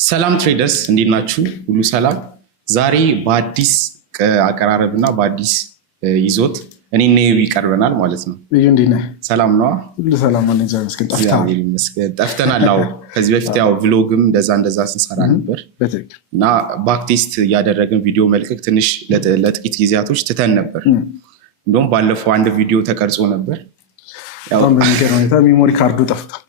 ሰላም ትሬደርስ እንዴት ናችሁ? ሁሉ ሰላም። ዛሬ በአዲስ አቀራረብና በአዲስ ይዞት እኔ ነኝ ይቀርበናል ማለት ነው። እዩ እንዴት ነህ? ሰላም ነው? ሁሉ ሰላም ነው። ጠፍተናል። አዎ ከዚህ በፊት ያው ቭሎግም እንደዛ ስንሰራ ነበር እና ባክ ቴስት እያደረግን ቪዲዮ መልቀቅ ትንሽ ለጥቂት ጊዜያቶች ትተን ነበር። እንደውም ባለፈው አንድ ቪዲዮ ተቀርጾ ነበር። በጣም በሚገርም ሁኔታ ሜሞሪ ካርዱ ጠፍቷል።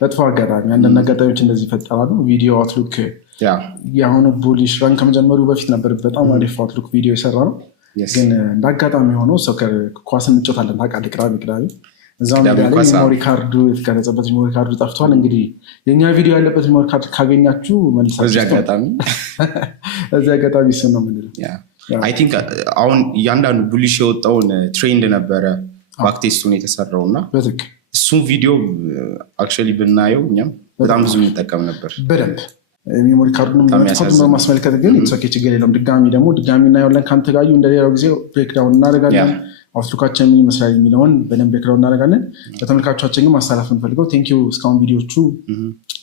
በጥፎ አጋጣሚ አንዳንድ አጋጣሚዎች እንደዚህ ይፈጠራሉ። ቪዲዮ አውትሉክ የአሁኑ ቡሊሽ ራን ከመጀመሩ በፊት ነበር በጣም አሪፍ አውትሉክ ቪዲዮ የሰራ ነው። ግን እንዳጋጣሚ ሆኖ ሶከር ኳስ እንጫወታለን ታውቃለህ፣ ቅዳሜ እዛው ሜዳ ላይ ሜሞሪ ካርዱ የተቀረጸበት ሜሞሪ ካርዱ ጠፍቷል። እንግዲህ የኛ ቪዲዮ ያለበት ሜሞሪ ካርድ ካገኛችሁ መልሳችሁ እዚህ አጋጣሚ እሱን ነው የምንለው። አይ ቲንክ አሁን እያንዳንዱ ቡሊሽ የወጣውን ትሬንድ ነበረ ባክቴስቱን የተሰራው እና እሱን ቪዲዮ አክቹዋሊ ብናየው እኛም በጣም ብዙ እንጠቀም ነበር። በደንብ ሜሞሪ ካርዱን ማስመልከት ግን ችግር የለም። ድጋሚ እናየዋለን ከአንተ ጋር እንደሌላው ጊዜ ብሬክዳውን እናደርጋለን። አውትሉካችን ምን ይመስላል የሚለውን በደንብ ብሬክዳውን እናደርጋለን። ለተመልካቾቻችን ግን ማስተላለፍ እንፈልገው ቴንኪዩ። እስካሁን ቪዲዮቹ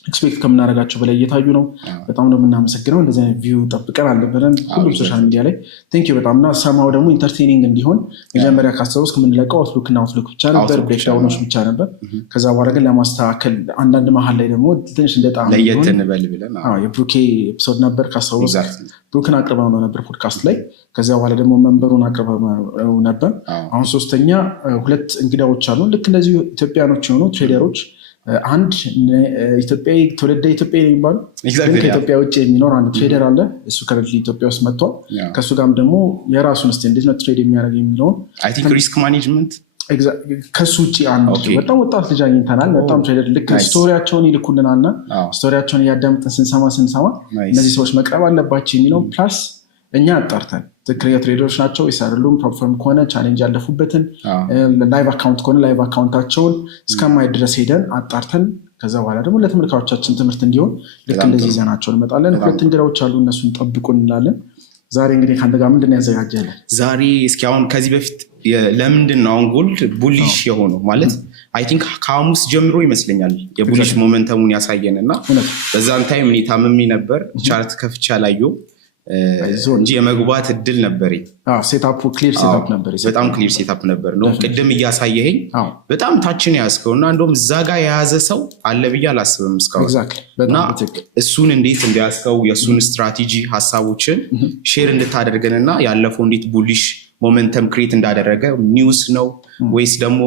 ኤክስፔክት ከምናደርጋቸው በላይ እየታዩ ነው። በጣም ነው የምናመሰግነው። እንደዚህ አይነት ቪው ጠብቀን አልነበረም ሁሉም ሶሻል ሚዲያ ላይ ቴንኪዩ በጣም እና ሰማው ደግሞ ኢንተርቴኒንግ እንዲሆን መጀመሪያ ካሰበው እስከምንለቀው አውትሉክና አውትሉክ ብቻ ነበር፣ ብሬክዳውኖች ብቻ ነበር። ከዛ በኋላ ግን ለማስተካከል አንዳንድ መሀል ላይ ደግሞ ትንሽ እንደጣም ለየት እንበል ብለን የብሩኬ ኤፒሶድ ነበር ካሰበው ብሩክን አቅርበው ነው ነበር ፖድካስት ላይ። ከዚያ በኋላ ደግሞ መንበሩን አቅርበው ነበር። አሁን ሶስተኛ ሁለት እንግዳዎች አሉ። ልክ እንደዚሁ ኢትዮጵያኖች የሆኑ ትሬደሮች አንድ ኢትዮጵያዊ ትውልደ ኢትዮጵያ የሚባሉ ከኢትዮጵያ ውጭ የሚኖር አንድ ትሬደር አለ። እሱ ከረንትሊ ኢትዮጵያ ውስጥ መጥቷል። ከእሱ ጋርም ደግሞ የራሱን ስ እንዴት ነው ትሬድ የሚያደርግ የሚለውን ሪስክ ማኔጅመንት ከሱ ውጭ አንድ በጣም ወጣት ልጅ አግኝተናል። በጣም ትሬደር ልክ ስቶሪያቸውን ይልኩልናል እና ስቶሪያቸውን እያዳምጠን ስንሰማ እነዚህ ሰዎች መቅረብ አለባቸው የሚለውን ፕላስ እኛ አጣርተን ትክክለኛ ትሬደሮች ናቸው ይሰራሉም ፕላትፎርም ከሆነ ቻሌንጅ ያለፉበትን ላይቭ አካውንት ከሆነ ላይቭ አካውንታቸውን እስከማየት ድረስ ሄደን አጣርተን ከዛ በኋላ ደግሞ ለተመልካቾቻችን ትምህርት እንዲሆን ልክ እንደዚህ ይዘናቸው እንመጣለን። ሁለት እንግዳዎች አሉ፣ እነሱን ጠብቁ እንላለን። ዛሬ እንግዲህ ከአንተ ጋር ምንድን ያዘጋጀለን? ዛሬ እስኪ አሁን ከዚህ በፊት ለምንድን ነው አሁን ጎልድ ቡሊሽ የሆነው ማለት አይ ቲንክ ከሐሙስ ጀምሮ ይመስለኛል የቡሊሽ ሞመንተሙን ያሳየን እና በዛን ታይም እኔ ታምሜ ነበር። ቻርት ከፍቼ አላየሁም እንጂ የመግባት እድል ነበረኝ። ሴታፑ ክሊር ሴታፕ ነበር፣ በጣም ክሊር ሴታፕ ነበር ነው ቅድም እያሳየኸኝ በጣም ታችን ያዝከው እና እንደውም እዛ ጋር የያዘ ሰው አለ ብዬ አላስብም እስካሁን። እና እሱን እንዴት እንዲያዝከው የእሱን ስትራቴጂ ሀሳቦችን ሼር እንድታደርገን እና ያለፈው እንዴት ቡሊሽ ሞመንተም ክሬት እንዳደረገ ኒውስ ነው ወይስ ደግሞ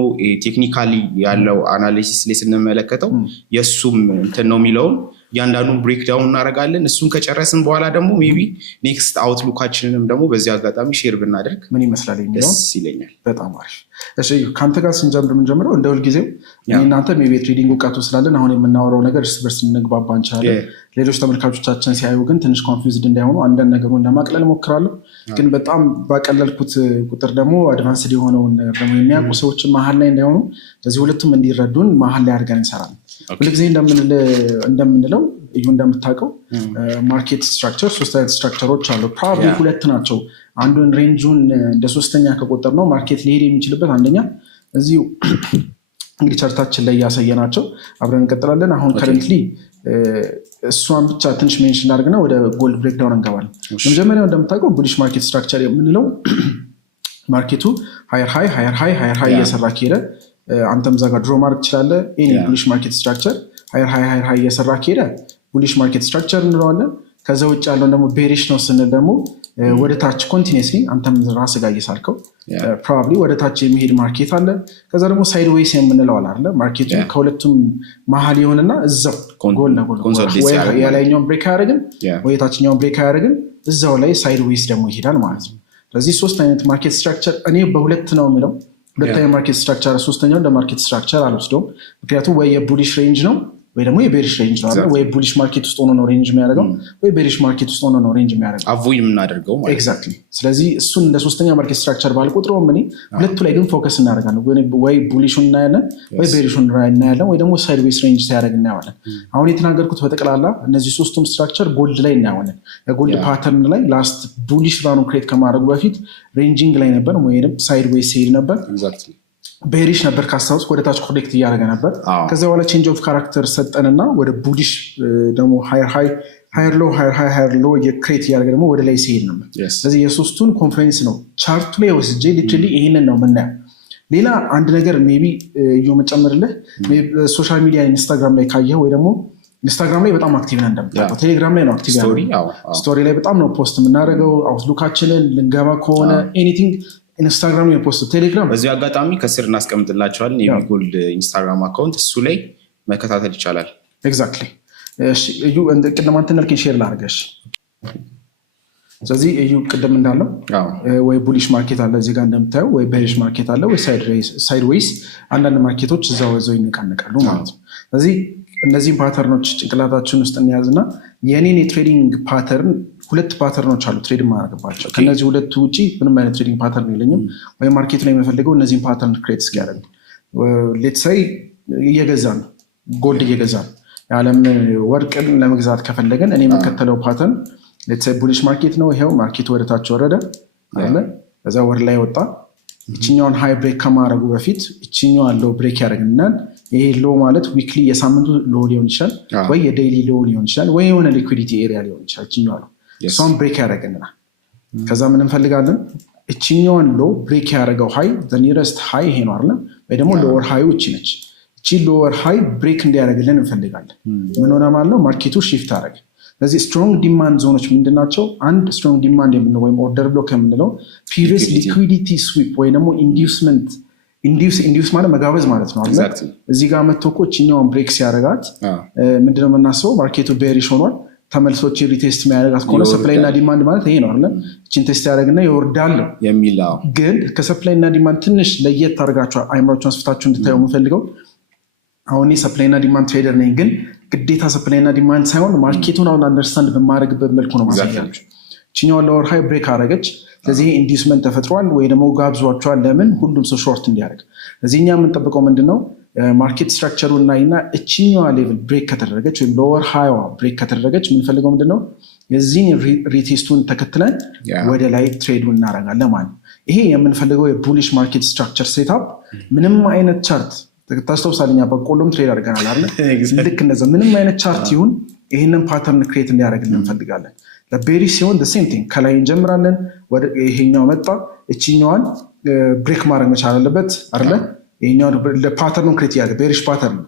ቴክኒካሊ ያለው አናሊሲስ ላይ ስንመለከተው የእሱም እንትን ነው የሚለውን እያንዳንዱን ብሬክዳውን እናደርጋለን። እሱን ከጨረስን በኋላ ደግሞ ሜቢ ኔክስት አውትሉካችንንም ደግሞ በዚህ አጋጣሚ ሼር ብናደርግ ምን ይመስላል የሚለው ደስ ይለኛል። በጣም አሪፍ። እሺ ከአንተ ጋር ስንጀምር የምንጀምረው እንደ ሁልጊዜው እናንተ ሜቢ ትሬዲንግ እውቀቱ ስላለን አሁን የምናወራው ነገር እርስ በርስ እንግባባ እንችላለን። ሌሎች ተመልካቾቻችን ሲያዩ ግን ትንሽ ኮንፊውዝድ እንዳይሆኑ አንዳንድ ነገሩን ለማቅለል እሞክራለሁ። ግን በጣም ባቀለልኩት ቁጥር ደግሞ አድቫንስድ የሆነውን ነገር ደግሞ የሚያውቁ ሰዎችን መሀል ላይ እንዳይሆኑ ለዚህ ሁለቱም እንዲረዱን መሀል ላይ አድርገን እንሰራለን። ሁልጊዜ እንደምንለው እዩ እንደምታውቀው ማርኬት ስትራክቸር ሶስት አይነት ስትራክቸሮች አሉ። ፕሮባብሊ ሁለት ናቸው። አንዱን ሬንጁን እንደ ሶስተኛ ከቆጠር ነው ማርኬት ሊሄድ የሚችልበት አንደኛ እዚሁ እንግዲህ ቻርታችን ላይ ያሳየናቸው አብረን እንቀጥላለን። አሁን ከረንትሊ እሷን ብቻ ትንሽ ሜንሽን እናድርግና ወደ ጎልድ ብሬክዳውን እንገባለን። መጀመሪያው እንደምታውቀው ቡሊሽ ማርኬት ስትራክቸር የምንለው ማርኬቱ ሃየር ሃይ እየሰራ ከሄደ አንተም ዛጋ ድሮ ማድረግ ትችላለህ። ቡሊሽ ማርኬት ስትራክቸር ሃየር ሃይ እየሰራ ከሄደ ቡሊሽ ማርኬት ስትራክቸር እንለዋለን። ከዛ ውጭ ያለውን ደግሞ ቤሪሽ ነው ስንል ደግሞ ወደ ታች ኮንቲኒስሊ አንተም ራስህ ጋር እየሳልከው ፕሮባብሊ ወደ ታች የሚሄድ ማርኬት አለ። ከዛ ደግሞ ሳይድ ዌይስ የምንለው አለ ማርኬቱ ከሁለቱም መሀል የሆነና እዛው ጎል ለጎል የላይኛውን ብሬክ አያደርግም ወይ የታችኛውን ብሬክ አያደርግም፣ እዛው ላይ ሳይድ ዌይስ ደግሞ ይሄዳል ማለት ነው። ስለዚህ ሶስት አይነት ማርኬት ስትራክቸር እኔ በሁለት ነው የሚለው ሁለተኛ ማርኬት ስትራክቸር፣ ሶስተኛው እንደ ማርኬት ስትራክቸር አልወስደውም። ምክንያቱም ወይ የቡሊሽ ሬንጅ ነው ወይ ደግሞ የቤሪሽ ሬንጅ ነው ወይ ቡሊሽ ማርኬት ውስጥ ሆኖ ነው ሬንጅ የሚያደርገው ወይ ቤሪሽ ማርኬት ውስጥ ሆኖ ነው ሬንጅ የሚያደርገው አቮይድ የምናደርገው ማለት ኤግዛክትሊ። ስለዚህ እሱን እንደ ሶስተኛ ማርኬት ስትራክቸር ባልቆጥረውም እኔ ሁለቱ ላይ ግን ፎከስ እናደርጋለን። ወይ ቡሊሹን እናያለን ወይ ቤሪሹን እናያለን ወይ ደግሞ ሳይድ ዌይስ ሬንጅ ሲያደርግ እናያለን። አሁን የተናገርኩት በጠቅላላ እነዚህ ሶስቱም ስትራክቸር ጎልድ ላይ እናያለን። የጎልድ ፓተርን ላይ ላስት ቡሊሽ ራኑ ክሬት ከማድረጉ በፊት ሬንጂንግ ላይ ነበር ወይም ሳይድ ዌይስ ሲሄድ ነበር። ቤሪሽ ነበር ካስታውስ ወደ ታች ኮሌክት እያደረገ ነበር። ከዛ በኋላ ቼንጅ ኦፍ ካራክተር ሰጠንና ወደ ቡሊሽ ደግሞ ሃየር ሎ የክሬት እያደረገ ደግሞ ወደ ላይ ሲሄድ ነበር። ስለዚህ የሶስቱን ኮንፈረንስ ነው ቻርቱ ላይ ወስጄ ሊትራሊ ይህንን ነው ምናየው። ሌላ አንድ ነገር ሜይ ቢ እዮ መጨመርልህ ሶሻል ሚዲያ ኢንስታግራም ላይ ካየህ ወይ ደግሞ ኢንስታግራም ላይ በጣም አክቲቭ ነን እንደምታውቀው፣ ቴሌግራም ላይ ነው አክቲቭ ስቶሪ ላይ በጣም ነው ፖስት የምናደርገው። አውትሉካችንን ልንገባ ከሆነ ኤኒቲንግ ኢንስታግራም ላይ ፖስት፣ ቴሌግራም በዚህ አጋጣሚ ከስር እናስቀምጥላቸዋለን የቢጎልድ ኢንስታግራም አካውንት፣ እሱ ላይ መከታተል ይቻላል። ኤግዛክትሊ። እሺ እዩ ቅድም አንተ እንዳልከኝ ሼር ላድርገሽ። ስለዚህ እዩ ቅድም እንዳለው ወይ ቡሊሽ ማርኬት አለ እዚህ ጋር እንደምታየው፣ ወይ ቤሪሽ ማርኬት አለ፣ ወይ ሳይድ ዌይስ አንዳንድ ማርኬቶች እዛው ወዘው ይነቃነቃሉ ማለት ነው። ስለዚህ እነዚህም ፓተርኖች ጭንቅላታችን ውስጥ እንያዝና የኔን የትሬዲንግ ፓተርን ሁለት ፓተርኖች አሉ ትሬድ ማድረግባቸው። ከነዚህ ሁለቱ ውጭ ምንም አይነት ትሬዲንግ ፓተርን የለኝም። ወይ ማርኬት ላይ የምፈልገው እነዚህን ፓተርን ክሬት እስኪያደርግ ሌትስ ሴይ እየገዛን ጎልድ እየገዛን የዓለም ወርቅን ለመግዛት ከፈለገን እኔ የምከተለው ፓተርን ሌትስ ሴይ ቡሊሽ ማርኬት ነው። ይሄው ማርኬቱ ወደታች ወረደ አለ፣ ከዛ ወደ ላይ ወጣ። እችኛውን ሃይ ብሬክ ከማድረጉ በፊት እችኛዋን ሎ ብሬክ ያደርግልናል። ይሄ ሎ ማለት ዊክሊ የሳምንቱ ሎ ሊሆን ይችላል፣ ወይ የዴይሊ ሎ ሊሆን ይችላል፣ ወይ የሆነ ሊኩዊዲቲ ኤሪያ ሊሆን ይችላል። እችኛዋ ሎ እሷን ብሬክ ያደርግልናል። ከዛ ምን እንፈልጋለን? እችኛዋን ሎ ብሬክ ያደረገው ሃይ ኒረስት ሃይ ይሄ ነው አይደል? ወይ ደግሞ ሎወር ሃዩ እቺ ነች። እቺ ሎወር ሃይ ብሬክ እንዲያደርግልን እንፈልጋለን። ምን ሆነ ማለት ነው? ማርኬቱ ሺፍት አደረገ። ስለዚህ ስትሮንግ ዲማንድ ዞኖች ምንድናቸው? አንድ ስትሮንግ ዲማንድ የምንለው ወይም ኦርደር ብሎክ የምንለው ፕሪቪየስ ሊኩዊዲቲ ስዊፕ ወይ ደግሞ ኢንዲዩስመንት፣ ኢንዲዩስ ማለት መጋበዝ ማለት ነው አይደል? እዚህ ጋር መጥቶ እኮ እችኛውን ብሬክ ሲያደርጋት ምንድነው የምናስበው? ማርኬቱ ቤሪሽ ሆኗል። ተመልሶች ሪቴስት የሚያደርጋት ከሆነ ሰፕላይ እና ዲማንድ ማለት ይሄ ነው አይደል? እችን ቴስት ያደርግና ይወርዳል የሚለው። ግን ከሰፕላይ እና ዲማንድ ትንሽ ለየት አድርጋችሁ አይምሮቻችሁን አስፍታችሁ እንድታዩ የምፈልገው አሁን ሰፕላይ እና ዲማንድ ትሬደር ነኝ፣ ግን ግዴታ ሰፕላይ እና ዲማንድ ሳይሆን ማርኬቱን አሁን አንደርስታንድ በማድረግበት መልኩ ነው ማሳያችሁ። እችኛዋ ሎወር ሃይ ብሬክ አደረገች። ስለዚህ ኢንዲዩስመንት ተፈጥሯል ወይ ደግሞ ጋብዟቸዋል። ለምን? ሁሉም ሰው ሾርት እንዲያደርግ። እዚህ እኛ የምንጠብቀው ምንድነው? ማርኬት ስትራክቸሩ እናይና እችኛዋ ሌቭል ብሬክ ከተደረገች ወይም ሎወር ሃይዋ ብሬክ ከተደረገች የምንፈልገው ምንድነው? የዚህን ሪቴስቱን ተከትለን ወደ ላይ ትሬዱ እናደርጋለን ማለት ነው። ይሄ የምንፈልገው የቡሊሽ ማርኬት ስትራክቸር ሴታፕ ምንም አይነት ቻርት ታስታውሳለኛ በቆሎም ትሬድ አድርገናል አይደል? ልክ እንደዛ ምንም አይነት ቻርት ይሁን ይህንን ፓተርን ክሬት እንዲያደርግልን እንፈልጋለን። ለቤሪሽ ሲሆን ሴም ቲንግ ከላይ እንጀምራለን። ወደ ይሄኛው መጣ፣ እችኛዋን ብሬክ ማድረግ መቻል አለበት አይደለ? ይሄኛው ለፓተርኑን ክሬት ያደርግ ቤሪሽ ፓተርን።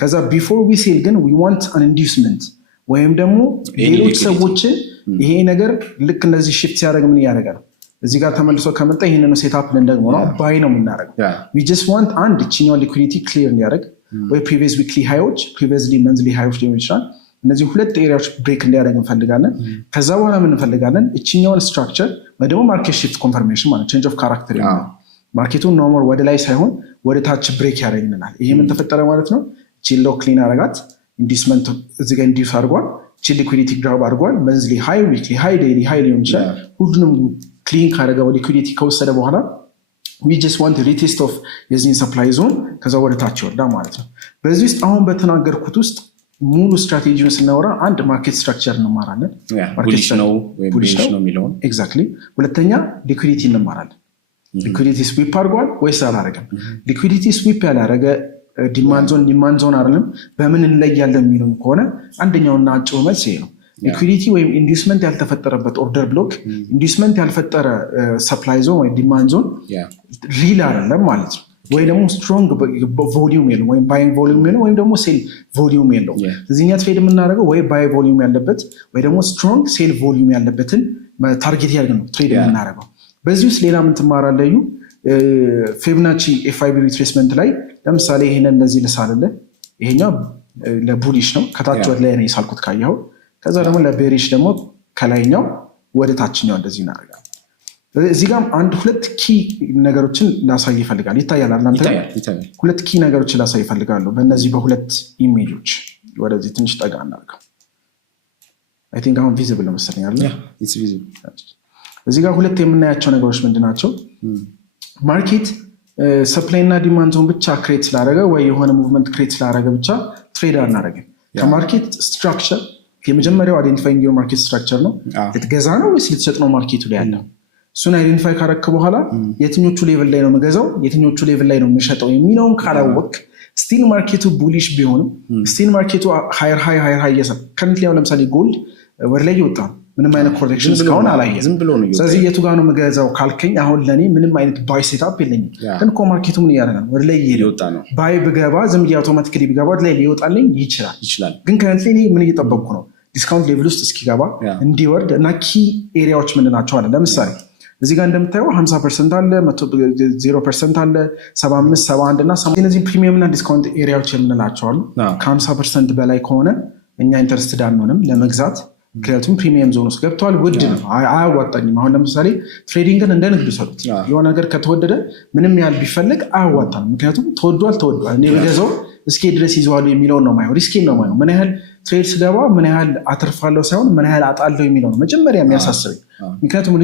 ከዛ ቢፎር ዊ ሴል ግን ዊ ዋንት አን ኢንዲዩስመንት ወይም ደግሞ ሌሎች ሰዎችን ይሄ ነገር ልክ እንደዚህ ሽፍት ሲያደርግ ምን ያደርጋል? እዚህ ጋር ተመልሶ ከመጣ ይህንን ሴታፕ ደግሞ ነው ባይ ነው የምናደርገው። ዊ ጀስት ዋንት አንድ እችኛው ሊኩዊዲቲ ክሊር እንዲያደርግ ወይ ፕሪቪየስ ዊክሊ ሃዮች ፕሪቪየስሊ መንዝሊ ሃዮች ሊሆን ይችላል። እነዚህ ሁለት ኤሪያዎች ብሬክ እንዲያደርግ እንፈልጋለን። ከዛ በኋላ ምን እንፈልጋለን? እችኛውን ስትራክቸር ወይ ደግሞ ማርኬት ሽፍት ኮንፈርሜሽን ማለት ቼንጅ ኦፍ ካራክተር ማርኬቱን ኖርማል ወደ ላይ ሳይሆን ወደ ታች ብሬክ ያደርግልናል። ይሄ ምን ተፈጠረ ማለት ነው? እቺን ሎ ክሊን አረጋት፣ ኢንዲስመንት እዚህ ጋር ኢንዲዩስ አድርጓል፣ እቺን ሊኩዊዲቲ ግራብ አድርጓል። መንዝሊ ሃይ፣ ዊክሊ ሃይ፣ ዴይሊ ሃይ ሊሆን ይችላል። ሁሉንም ክሊን ካደረገው ሊኩዊዲቲ ከወሰደ በኋላ we just want retest of የዚህን ሰፕላይ ዞን ከዛ ወደ ታች ይወርዳ ማለት ነው። በዚህ ውስጥ አሁን በተናገርኩት ውስጥ ሙሉ ስትራቴጂውን ስናወራ አንድ ማርኬት ስትራክቸር እንማራለን። ቡሊሽ ነው የሚለውን ኤግዛክትሊ። ሁለተኛ ሊኩዊዲቲ እንማራለን። ሊኩዊዲቲ ስዊፕ አድርጓል ወይስ አላረገም? ሊኩዊዲቲ ስዊፕ ያላረገ ዲማንድ ዞን አይደለም በምን እንለያለን የሚለው ከሆነ አንደኛውና አጭሩ መልስ ይሄ ነው። ሊኩዊዲቲ ወይም ኢንዲዩስመንት ያልተፈጠረበት ኦርደር ብሎክ፣ ኢንዲዩስመንት ያልፈጠረ ሰፕላይ ዞን ወይ ዲማንድ ዞን ሪል አይደለም ማለት ነው። ወይ ደግሞ ስትሮንግ ቮሊዩም የለው ወይም ባይንግ ቮሊዩም የለው ወይም ደግሞ ሴል ቮሊዩም የለው። እዚህኛ ትሬድ የምናደርገው ወይ ባይ ቮሊዩም ያለበት ወይ ደግሞ ስትሮንግ ሴል ቮሊዩም ያለበትን ታርጌት ያደርግ ነው ትሬድ የምናደርገው። በዚህ ውስጥ ሌላ ምን ትማራለህ? ፊቦናቺ ኤፍአይቢ ሪትሬስመንት ላይ ለምሳሌ ይሄንን እንደዚህ ልሳልለ፣ ይሄኛው ለቡሊሽ ነው ከታች ወደ ላይ ነው የሳልኩት ካየኸው። ከዛ ደግሞ ለቤሪሽ ደግሞ ከላይኛው ወደ ታችኛው እንደዚህ እናደርጋለን። እዚህ ጋር አንድ ሁለት ኪ ነገሮችን ላሳይ ይፈልጋል። ይታያል እናንተ? ሁለት ኪ ነገሮችን ላሳይ ይፈልጋሉ በእነዚህ በሁለት ኢሜጆች። ወደዚህ ትንሽ ጠጋ እናድርገው። አይ ቲንክ አሁን ቪዚብል ነው መሰለኝ አይደል? እዚህ ጋር ሁለት የምናያቸው ነገሮች ምንድናቸው? ማርኬት ሰፕላይ እና ዲማንድ ዞን ብቻ ክሬት ስላደረገ ወይ የሆነ ሙቭመንት ክሬት ስላደረገ ብቻ ትሬድ አናደርግም። ከማርኬት ስትራክቸር የመጀመሪያው አይደንቲፋይንግ ዮር ማርኬት ስትራክቸር ነው። ልትገዛ ነው ወይስ ልትሸጥ ነው ማርኬቱ ላይ ያለው? እሱን አይደንቲፋይ ካረክ በኋላ የትኞቹ ሌቭል ላይ ነው የምገዛው የትኞቹ ሌቭል ላይ ነው የምሸጠው የሚለውን ካላወቅ ስቲል ማርኬቱ ቡሊሽ ቢሆንም ስቲል ማርኬቱ ሃየር እየሰራ ከረንትሊ አሁን ለምሳሌ ጎልድ ወደ ላይ ይወጣ ምንም አይነት ኮሬክሽን እስካሁን አላየም። ስለዚህ የቱ ጋር ነው የምገዛው ካልከኝ አሁን ለእኔ ምንም አይነት ባይ ሴታፕ የለኝም። ግን እኮ ማርኬቱ ምን እያደረገ ነው? ወደ ላይ እየወጣ ነው። ባይ ብገባ ዝም ብዬ አውቶማቲክሊ ብገባ ወደ ላይ ሊወጣልኝ ይችላል። ግን ከረንትሊ እኔ ምን እየጠበቅኩ ነው? ዲስካውንት ሌቭል ውስጥ እስኪገባ እንዲወርድ እና ኪ ኤሪያዎች ምንላቸው አለ። ለምሳሌ እዚህ ጋር እንደምታየው 50% አለ 0% አለ 75 71 እና እነዚህ ፕሪሚየም እና ዲስካውንት ኤሪያዎች የምንላቸው አሉ። ከ50% በላይ ከሆነ እኛ ኢንተረስትድ አንሆንም ለመግዛት ምክንያቱም ፕሪሚየም ዞን ውስጥ ገብተዋል። ውድ ነው አያዋጣኝም። አሁን ለምሳሌ ትሬዲንግን እንደ ንግድ ሰሩት የሆነ ነገር ከተወደደ ምንም ያህል ቢፈልግ አያዋጣም። ምክንያቱም ተወዷል እኔ በገዛው እስኪ ድረስ ይዘዋሉ የሚለውን ነው ማየው። ሪስኬን ነው ማየው። ምን ያህል ትሬድ ስገባ ምን ያህል አተርፋለሁ ሳይሆን ምን ያህል አጣለሁ የሚለው ነው መጀመሪያ የሚያሳስበኝ። ምክንያቱም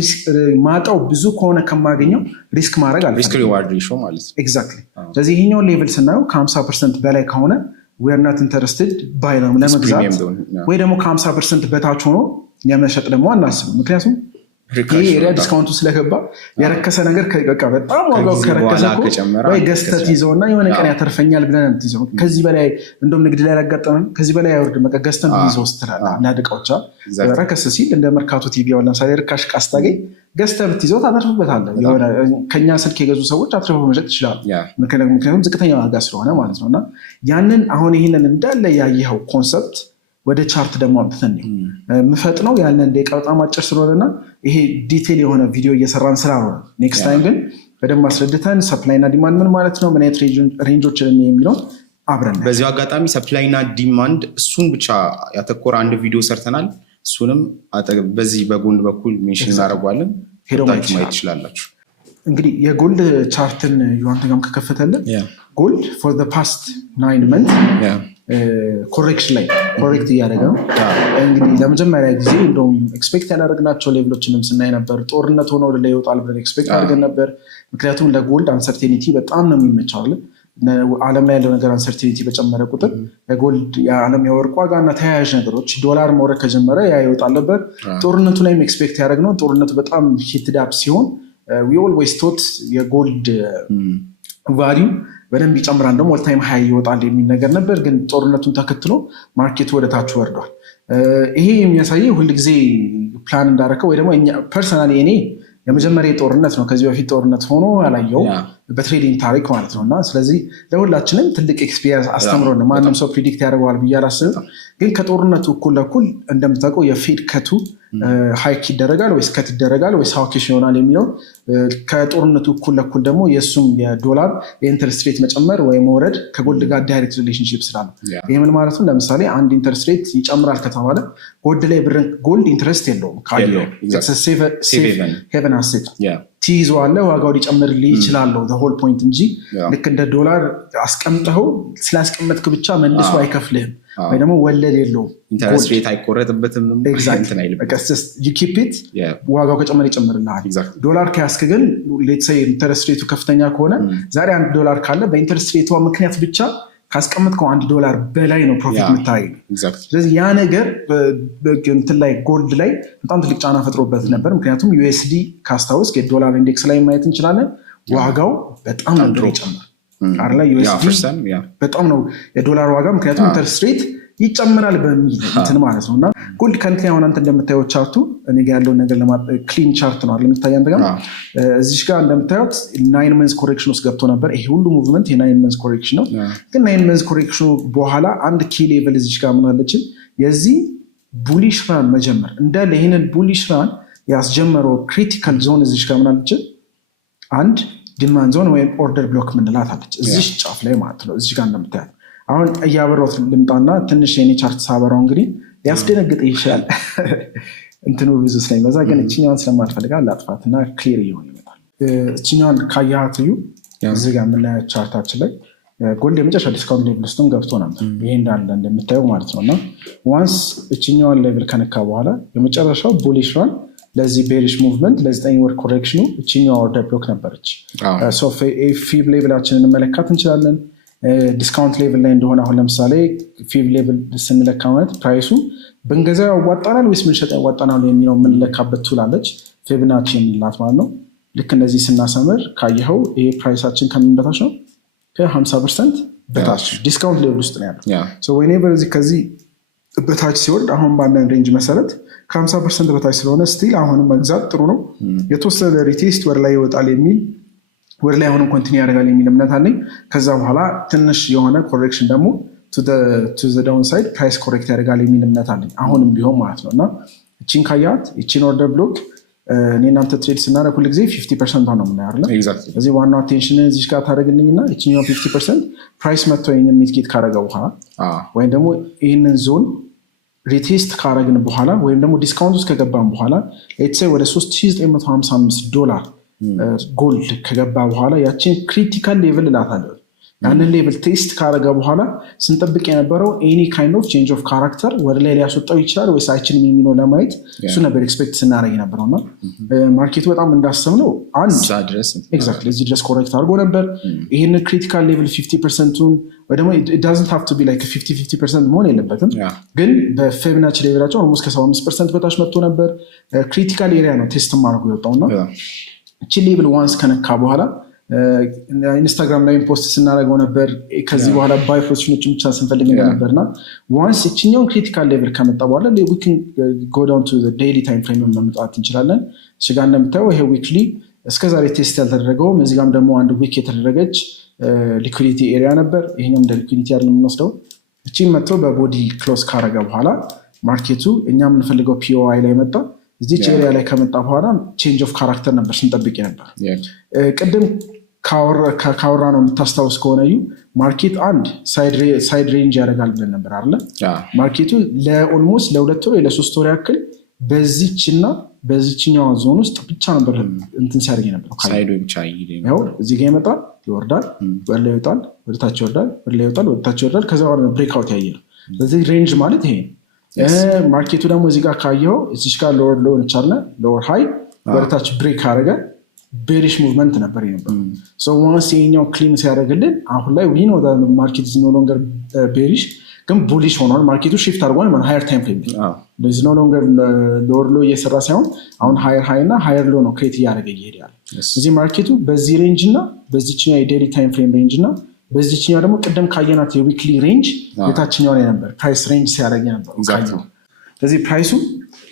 ማጣው ብዙ ከሆነ ከማገኘው ሪስክ ማድረግ አለ ሪስክ ሪዋርድ ሬሽዮ ማለት ነው። ኤግዛክትሊ። ስለዚህ ይሄኛውን ሌቭል ስናየው ከ50% በላይ ከሆነ we are not interested by them ለመግዛት ወይ ደግሞ ከ50% በታች ሆኖ ለመሸጥ ደግሞ አናስብም። ምክንያቱም ይሄ ኤሪያ ዲስካውንቱ ስለገባ የረከሰ ነገር በጣም ዋጋው ከረከሰ ወይ ገዝተህ ይዘውና የሆነ ቀን ያተርፈኛል ብለን የምትይዘው ከዚህ በላይ እንደውም ንግድ ላይ ያጋጠመን ከዚህ በላይ አይወርድም በቃ ገዝተን ይዘው ስትላል እናድቀውቻ ረከሰ ሲል እንደ መርካቶ ቲቪ ያው ለምሳሌ ርካሽ ቃስታገኝ ገዝተህ ብትይዘው ታተርፍበታለህ። የሆነ ከኛ ስልክ የገዙ ሰዎች አትርፈው መሸጥ ይችላሉ ምክንያቱም ዝቅተኛ ዋጋ ስለሆነ ማለት ነውና ያንን አሁን ይሄንን እንዳለ ያየኸው ኮንሰፕት ወደ ቻርት ደግሞ አምጥተን የምፈጥነው ያንን ደቂቃ በጣም አጭር ስለሆነና ይሄ ዲቴል የሆነ ቪዲዮ እየሰራን ስላልሆነ ኔክስት ታይም ግን በደንብ አስረድተን ሰፕላይ እና ዲማንድ ምን ማለት ነው ምን አይነት ሬንጆችን የሚለው አብረን በዚሁ አጋጣሚ ሰፕላይ እና ዲማንድ እሱን ብቻ ያተኮረ አንድ ቪዲዮ ሰርተናል። እሱንም በዚህ በጎን በኩል ሜንሽን እናደርገዋለን ሄዳችሁ ማየት ትችላላችሁ። እንግዲህ የጎልድ ቻርትን ዩዋንተጋም ከከፈተልን ጎልድ ፎር ዘ ፓስት 9 መንት ኮሬክሽን ላይ ኮሬክት እያደረገ ነው። እንግዲህ ለመጀመሪያ ጊዜ እንደውም ኤክስፔክት ያላደረግናቸው ሌቭሎችንም ስናይ ነበር። ጦርነት ሆኖ ወደ ላይ ይወጣል ብለን ኤክስፔክት አድርገን ነበር። ምክንያቱም ለጎልድ አንሰርቴኒቲ በጣም ነው የሚመቻው። ዓለም ላይ ያለው ነገር አንሰርቴኒቲ በጨመረ ቁጥር የጎልድ የዓለም የወርቅ ዋጋ እና ተያያዥ ነገሮች ዶላር መውረድ ከጀመረ ያ ይወጣል ነበር። ጦርነቱ ላይም ኤክስፔክት ያደረግነው ጦርነቱ በጣም ሂትድ አፕ ሲሆን ዊ ኦልዌይስ ቶት የጎልድ ቫሊዩ በደንብ ይጨምራል ደግሞ ኦል ታይም ሃይ ይወጣል የሚል ነገር ነበር። ግን ጦርነቱን ተከትሎ ማርኬቱ ወደ ታች ወርዷል። ይሄ የሚያሳየው ሁልጊዜ ፕላን እንዳደረከው ወይ ደግሞ ፐርሰናሊ እኔ የመጀመሪያ ጦርነት ነው ከዚህ በፊት ጦርነት ሆኖ ያላየው በትሬዲንግ ታሪክ ማለት ነው። እና ስለዚህ ለሁላችንም ትልቅ ኤክስፒሪየንስ አስተምሮን ማንም ሰው ፕሪዲክት ያደርገዋል ብዬ አላስብም። ግን ከጦርነቱ እኩል ለኩል እንደምታውቀው የፌድ ከቱ ሃይክ ይደረጋል ወይስ ከት ይደረጋል ወይስ ሃውኪሽ ይሆናል የሚለው ከጦርነቱ እኩል ለኩል ደግሞ የእሱም የዶላር የኢንተረስት ሬት መጨመር ወይ መውረድ ከጎልድ ጋር ዳይሬክት ሪሌሽንሽፕ ስላለ ይህ ምን ማለት ነው? ለምሳሌ አንድ ኢንተረስት ሬት ይጨምራል ከተባለ ጎልድ ላይ ጎልድ ኢንተረስት የለውም ሄቨን አሴት ትይዘዋለህ ዋጋው ሊጨምርልህ ይችላል ሆል ፖይንት እንጂ ልክ እንደ ዶላር አስቀምጠኸው ስላስቀመጥክ ብቻ መልሶ አይከፍልህም ወይ ደግሞ ወለድ የለውም። ኢንተረስት ሬት አይቆረጥበትም። ዋጋው ከጨመረ ይጨምርልሃል። ዶላር ከያዝክ ግን ኢንተረስት ሬቱ ከፍተኛ ከሆነ ዛሬ $1 ካለ በኢንተረስት ሬቷ ምክንያት ብቻ ካስቀመጥከው $1 በላይ ነው ፕሮፊት የምታይ። ስለዚህ ያ ነገር እንትን ላይ ጎልድ ላይ በጣም ትልቅ ጫና ፈጥሮበት ነበር። ምክንያቱም ዩኤስዲ ካስታውስ የዶላር ኢንዴክስ ላይ ማየት እንችላለን ዋጋው በጣም ነበር ይጨምራል አላ ዩኤስዲ በጣም ነው የዶላር ዋጋ ምክንያቱም ኢንተረስት ሬት ይጨምራል በሚል እንትን ማለት ነው። እና ጎልድ ከንትን አሁን አንተ እንደምታየው ቻርቱ እኔ ጋር ያለውን ነገር ክሊን ቻርት ነው አይደል የሚታየው አንተ ጋር እዚህ ጋር እንደምታዩት 9 መንዝ ኮሬክሽን ውስጥ ገብቶ ነበር። ይሄ ሁሉ ሙቭመንት የ9 መንዝ ኮሬክሽን ነው። ግን 9 መንዝ ኮሬክሽኑ በኋላ አንድ ኪ ሌቭል እዚህ ጋር ምን አለችን የዚህ ቡሊሽ ራን መጀመር እንዳለ ይሄንን ቡሊሽ ራን ያስጀመረው ክሪቲካል ዞን እዚህ ጋር ምን አለችን አንድ ዲማንድ ዞን ወይም ኦርደር ብሎክ ምንላት አለች እዚህ ጫፍ ላይ ማለት ነው። እዚህ ጋር እንደምታዩት አሁን እያበረውት ልምጣና ትንሽ የኔ ቻርት ሳበራው እንግዲህ ሊያስደነግጥ ይችላል እንትኑ ብዙ ስለሚበዛ ግን እችኛዋን ስለማልፈልጋ ላጥፋትና ክሊር ይሆን ይመጣል። እችኛዋን ካያሃት እዩ እዚህ ጋር የምናየው ቻርታችን ላይ ጎልድ የመጨረሻ ዲስካውንት ሌቭል ውስጥም ገብቶ ነበር። ይሄ እንዳለ እንደምታየው ማለት ነው። እና ዋንስ እችኛዋን ሌቭል ከነካ በኋላ የመጨረሻው ቡሊሽ ራን ለዚህ ቤሪሽ ሙቭመንት ለ9 ወር ኮሬክሽኑ እችኛዋ ኦርደር ብሎክ ነበረች። ፊብ ሌቭላችንን እንመለካት እንችላለን። ዲስካውንት ሌቭል ላይ እንደሆነ አሁን ለምሳሌ ፊብ ሌቭል ስንለካ ማለት ፕራይሱ ብንገዛ ያዋጣናል ወይስ ምንሸጥ ያዋጣናል የሚለው የምንለካበት ቱል አለች። ፊቦናቺ የምንላት ማለት ነው። ልክ እንደዚህ ስናሰምር ካየኸው ይሄ ፕራይሳችን ከምን በታች ነው? ከ50% በታች ዲስካውንት ሌቭል ውስጥ ነው ያለው። ወይኔቨር ከዚህ በታች ሲወርድ አሁን ባለን ሬንጅ መሰረት ከ50% በታች ስለሆነ ስቲል አሁንም መግዛት ጥሩ ነው። የተወሰነ ሪቴስት ወደ ላይ ይወጣል የሚል ወደ ላይ አሁንም ኮንቲኒ ያደርጋል የሚል እምነት አለኝ። ከዛ በኋላ ትንሽ የሆነ ኮሬክሽን ደግሞ ቱ ዘ ዳውን ሳይድ ፕራይስ ኮሬክት ያደርጋል የሚል እምነት አለኝ አሁንም ቢሆን ማለት ነው። እና እቺን ካያት እቺን ኦርደር ብሎክ እኔ እናንተ ትሬድ ስናደርግ ሁል ጊዜ 50% ነው የምናየው። ስለዚህ ዋናው አቴንሽን እዚህ ጋር ታደርግልኝና እቺኛው 50% ፕራይስ መጥቶ ይሄንን ሚትጌት ካደረገ በኋላ ወይም ደግሞ ይህንን ዞን ሪቴስት ካደረግን በኋላ ወይም ደግሞ ዲስካውንት ውስጥ ከገባን በኋላ ሌትስ ሴይ ወደ $3955 ጎልድ ከገባ በኋላ ያችን ክሪቲካል ሌቭል እላታለሁ። ያንን ሌቭል ቴስት ካደረገ በኋላ ስንጠብቅ የነበረው ኤኒ ካይንድ ኦፍ ቼንጅ ኦፍ ካራክተር ወደ ላይ ሊያስወጣው ይችላል ወይስ አይችልም የሚለው ለማየት እሱ ነበር ኤክስፔክት ስናደርግ የነበረው እና ማርኬቱ በጣም እንዳሰብነው እዚህ ድረስ ኮሬክት አድርጎ ነበር። ይህን ክሪቲካል ሌቭል 50%ን ወይ ደግሞ ዳዝንት ሃቭ ቱ ቢ ላይክ 50% መሆን የለበትም፣ ግን በፊቦናቺ ሌቭላቸው ኦልሞስት ከ75% በታች መጥቶ ነበር። ክሪቲካል ኤሪያ ነው ቴስት ማድረጉ የወጣውና እቺ ሌቭል ዋንስ ከነካ በኋላ ኢንስታግራም ላይ ፖስት ስናደርገው ነበር። ከዚህ በኋላ ባይ ፖዚሽኖች ብቻ ስንፈልግ ነበርና ዋንስ እችኛውን ክሪቲካል ሌቭል ከመጣ በኋላ ዊክን ጎ ዳውን ቱ ዴይሊ ታይም ፍሬም መምጣት እንችላለን። እሺ ጋር እንደምታየው ይሄ ዊክሊ እስከዛሬ ቴስት ያልተደረገውም እዚህ ጋርም ደግሞ አንድ ዊክ የተደረገች ሊኩዊዲቲ ኤሪያ ነበር። ይሄኛው እንደ ሊኩዊዲቲ አይደለም የምንወስደው። እቺን መጥቶ በቦዲ ክሎዝ ካረገ በኋላ ማርኬቱ እኛ የምንፈልገው ፒኦአይ ላይ መጣ። እዚች ኤሪያ ላይ ከመጣ በኋላ ቼንጅ ኦፍ ካራክተር ነበር ስንጠብቅ ነበር። ቅድም ካወራ ነው የምታስታውስ ከሆነ ማርኬት አንድ ሳይድ ሬንጅ ያደርጋል ብለን ነበር አለ። ማርኬቱ ለኦልሞስት ለ2 ወር ለ3 ወር ያክል በዚችና በዚችኛዋ ዞን ውስጥ ብቻ ነበር እንትን ሲያደርግ ነበር። እዚህ ጋ ይመጣል፣ ይወርዳል፣ ወደ ላይ ይወጣል፣ ወደታች ይወርዳል፣ ወደ ላይ ይወጣል፣ ወደታች ይወርዳል። ከዛ በኋላ ብሬክአውት ያየ ነው። ስለዚህ ሬንጅ ማለት ይሄ ነው። ማርኬቱ ደግሞ እዚህ ጋር ካየው እዚህ ጋር ሎወር ሎው እንቻለ ሎወር ሃይ ወደታች ብሬክ አደረገ። ቤሪሽ ሙቭመንት ነበር ነበር ዋንስ የኛው ክሊን ሲያደርግልን አሁን ላይ ዊኖ ማርኬት ኖ ሎንገር ቤሪሽ ግን ቡሊሽ ሆኗል። ማርኬቱ ሽፍት አድርጓል ማለት ሃየር ታይም ፍሬም ኖ ሎንገር ሎወር ሎ እየሰራ ሳይሆን አሁን ሃየር ሃይ እና ሃየር ሎ ነው ክሬት እያደረገ እየሄደ ያለ። እዚህ ማርኬቱ በዚህ ሬንጅ እና በዚችኛ የዴይሊ ታይም ፍሬም ሬንጅ እና በዚችኛ ደግሞ ቅደም ካየናት የዊክሊ ሬንጅ የታችኛው ላይ ነበር ፕራይስ ሬንጅ ሲያደርግ ነበር። ስለዚህ ፕራይሱ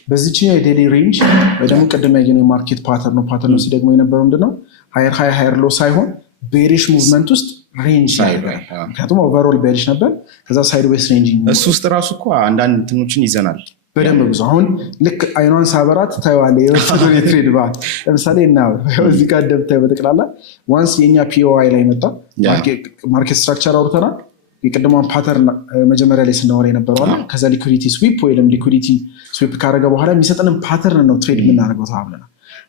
በዚችኛው የዴይሊ ሬንጅ ወይ ደግሞ ቅድም ያየነው የማርኬት ፓተርን ነው። ፓተርን ውስጥ ደግሞ የነበረው ምንድነው ሃየር ሃይ ሃየር ሎ ሳይሆን ቤሪሽ ሙቭመንት ውስጥ ሬንጅ ነበር። ምክንያቱም ኦቨርኦል ቤሪሽ ነበር። ከዛ ሳይድዌይስ ሬንጅ እሱ ውስጥ ራሱ እኮ አንዳንድ እንትኖችን ይዘናል በደንብ ብዙ። አሁን ልክ አይኗን ሳበራት ታይዋለህ የወሰደው የትሬድ ባት ለምሳሌ እና እዚህ ጋር እንደምታየው በጠቅላላ ዋንስ የኛ ፒኦአይ ላይ መጣ ማርኬት ስትራክቸር አውርተናል። የቅድሟን ፓተርን መጀመሪያ ላይ ስናወራ የነበረው አለ። ከዛ ሊኩዊዲቲ ስዊፕ ወይም ሊኩዊዲቲ ስዊፕ ካደረገ በኋላ የሚሰጠንን ፓተርን ነው ትሬድ የምናደርገው ተባብለናል።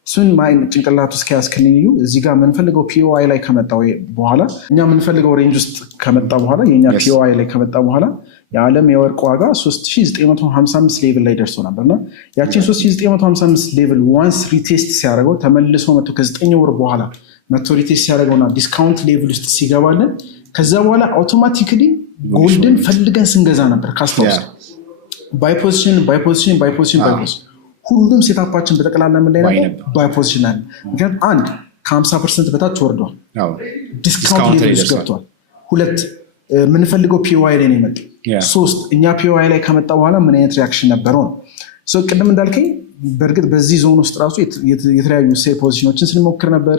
እሱን ማይን ጭንቅላት ውስጥ ከያዝክልኝ እዚህ ጋር የምንፈልገው ፒኦአይ ላይ ከመጣ በኋላ እኛ የምንፈልገው ሬንጅ ውስጥ ከመጣ በኋላ የኛ ፒኦአይ ላይ ከመጣ በኋላ የዓለም የወርቅ ዋጋ 3955 ሌቭል ላይ ደርሶ ነበርና ያችን 3955 ሌቭል ዋንስ ሪቴስት ሲያደርገው ተመልሶ መጥቶ ከ9 ወር በኋላ መጥቶ ሪቴስት ሲያደርገውና ዲስካውንት ሌቭል ውስጥ ሲገባለን ከዛ በኋላ አውቶማቲክሊ ጎልድን ፈልገን ስንገዛ ነበር። ካስታውስ ባይ ፖዚሽን ሁሉም ሴታፓችን በጠቅላላ ምን ላይ ነበር? ባይ ፖዚሽን አለ። ምክንያቱም አንድ ከ50% በታች ወርዷል፣ ዲስካውንት ሌቭል ውስጥ ገብቷል። ሁለት የምንፈልገው ፒኦአይ ላይ ነው የመጣው። ሶስት እኛ ፒኦአይ ላይ ከመጣ በኋላ ምን አይነት ሪያክሽን ነበረው ነው። ቅድም እንዳልከኝ በእርግጥ በዚህ ዞን ውስጥ ራሱ የተለያዩ ሴል ፖዚሽኖችን ስንሞክር ነበር።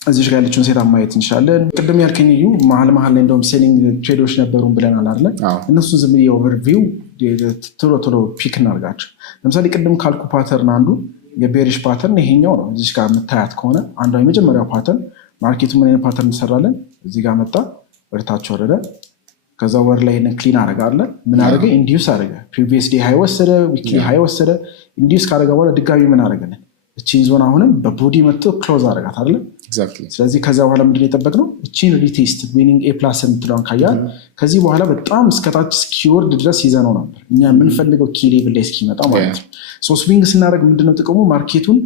እዚህ ጋር ያለችውን ሴት ማየት እንችላለን። ቅድም ያልከኝ መሀል ላይ እንደውም ሴሊንግ ትሬዶች ነበሩን ብለናል አይደለ? እነሱን ዝም ብዬ ኦቨርቪው ቶሎ ፒክ እናድርጋቸው። ለምሳሌ ቅድም ካልኩ ፓተርን አንዱ የቤሪሽ ፓተርን ይሄኛው ነው። እዚህ ጋር የምታያት ከሆነ አንዷ የመጀመሪያው ፓተርን ማርኬቱ ምን አይነት ፓተርን እንሰራለን? እዚህ ጋር መጣ፣ ወደታች ወረደ፣ ከዛ ወር ላይ ክሊን አረጋለ። ምን አረገ? ኢንዲዩስ አረገ። ፕሪቪየስ ዴይ ሃይ ወሰደ፣ ዊክሊ ሃይ ወሰደ። ኢንዲዩስ ካረገ በኋላ ድጋሚ ምን አረገልን? እቺን ዞን አሁንም በቦዲ መጥቶ ክሎዝ አረጋት አይደለ? ስለዚህ ከዛ በኋላ ምንድን የጠበቅነው እቺን ሪቴስት ዊኒንግ ኤ ፕላስ የምትለውን ካያል ከዚህ በኋላ በጣም እስከታች እስኪወርድ ድረስ ይዘነው ነበር እኛ የምንፈልገው ኪ ሌቭል ላይ እስኪመጣ ማለት ነው። ስዊንግ ስናደርግ ምንድነው ጥቅሙ? ማርኬቱን